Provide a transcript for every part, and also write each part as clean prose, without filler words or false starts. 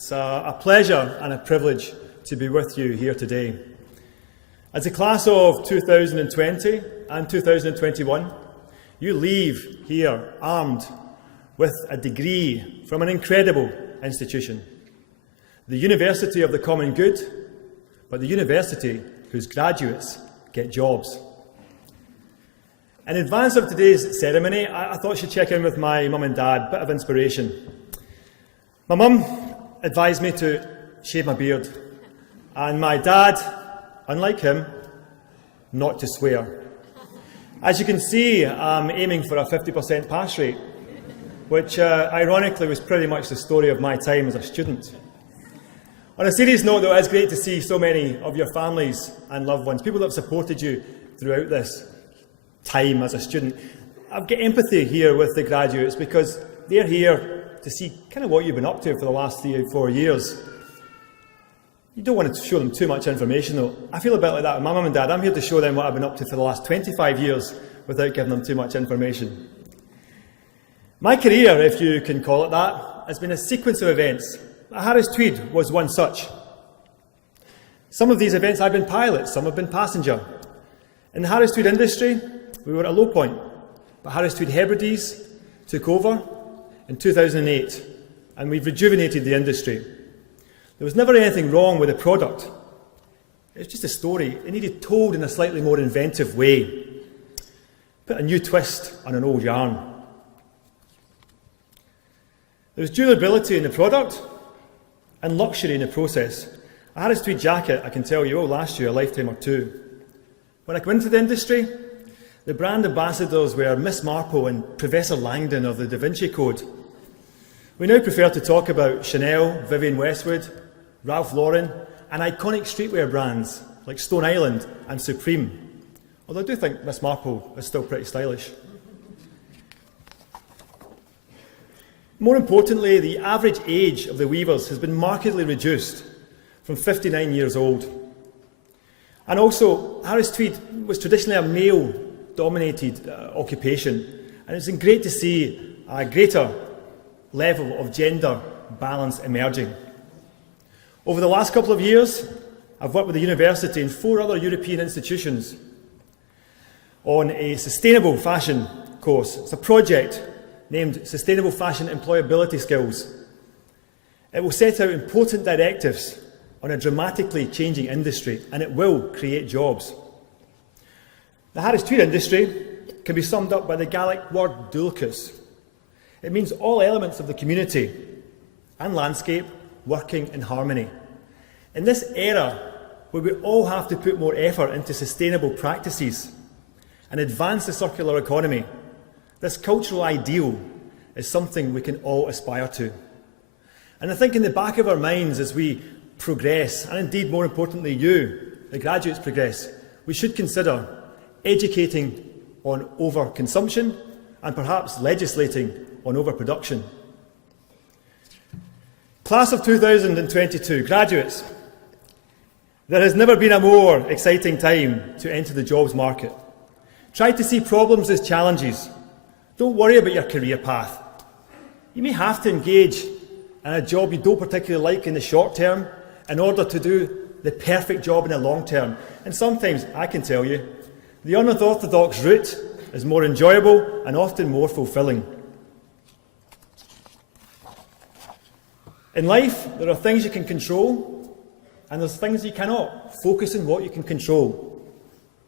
It's a pleasure and a privilege to be with you here today. As a class of 2020 and 2021, you leave here armed with a degree from an incredible institution, the University of the Common Good, but the university whose graduates get jobs. In advance of today's ceremony, I thought I should check in with my mum and dad, bit of inspiration. My mum advised me to shave my beard, and my dad, unlike him, not to swear. As you can see, I'm aiming for a 50% pass rate, which ironically was pretty much the story of my time as a student. On a serious note, though, it's great to see so many of your families and loved ones, people that have supported you throughout this time as a student. I've got empathy here with the graduates because they're here to see kind of what you've been up to for the last 3 or 4 years. You don't want to show them too much information, though. I feel a bit like that with my mum and dad. I'm here to show them what I've been up to for the last 25 years without giving them too much information. My career, if you can call it that, has been a sequence of events. Harris Tweed was one such. Some of these events I've been pilot, some have been passenger. In the Harris Tweed industry, we were at a low point, but Harris Tweed Hebrides took over in 2008, and we've rejuvenated the industry. There was never anything wrong with the product. It was just a story. It needed told in a slightly more inventive way. Put a new twist on an old yarn. There was durability in the product and luxury in the process. A Harris Tweed jacket, I can tell you, will last you a lifetime or two. When I came into the industry, the brand ambassadors were Miss Marple and Professor Langdon of the Da Vinci Code. We now prefer to talk about Chanel, Vivienne Westwood, Ralph Lauren, and iconic streetwear brands like Stone Island and Supreme. Although I do think Miss Marple is still pretty stylish. More importantly, the average age of the weavers has been markedly reduced from 59 years old. And also, Harris Tweed was traditionally a male-dominated occupation, and it's been great to see a greater level of gender balance emerging. Over the last couple of years, I've worked with the university and 4 other European institutions on a sustainable fashion course. It's a project named Sustainable Fashion Employability Skills. It will set out important directives on a dramatically changing industry, and it will create jobs. The Harris Tweed industry can be summed up by the Gaelic word dúlcas. It means all elements of the community and landscape working in harmony. In this era, where we all have to put more effort into sustainable practices and advance the circular economy, this cultural ideal is something we can all aspire to. And I think in the back of our minds as we progress, and indeed more importantly you, the graduates progress, we should consider educating on overconsumption and perhaps legislating on overproduction. Class of 2022, graduates, there has never been a more exciting time to enter the jobs market. Try to see problems as challenges. Don't worry about your career path. You may have to engage in a job you don't particularly like in the short term in order to do the perfect job in the long term. And sometimes, I can tell you, the unorthodox route is more enjoyable and often more fulfilling. In life, there are things you can control and there's things you cannot. Focus on what you can control.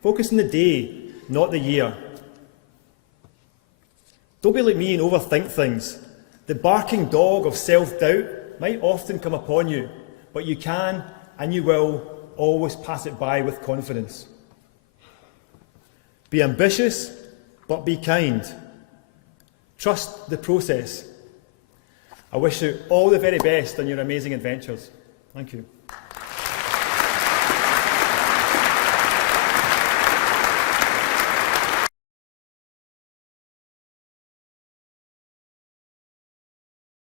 Focus on the day, not the year. Don't be like me and overthink things. The barking dog of self-doubt might often come upon you, but you can and you will always pass it by with confidence. Be ambitious, but be kind. Trust the process. I wish you all the very best on your amazing adventures. Thank you.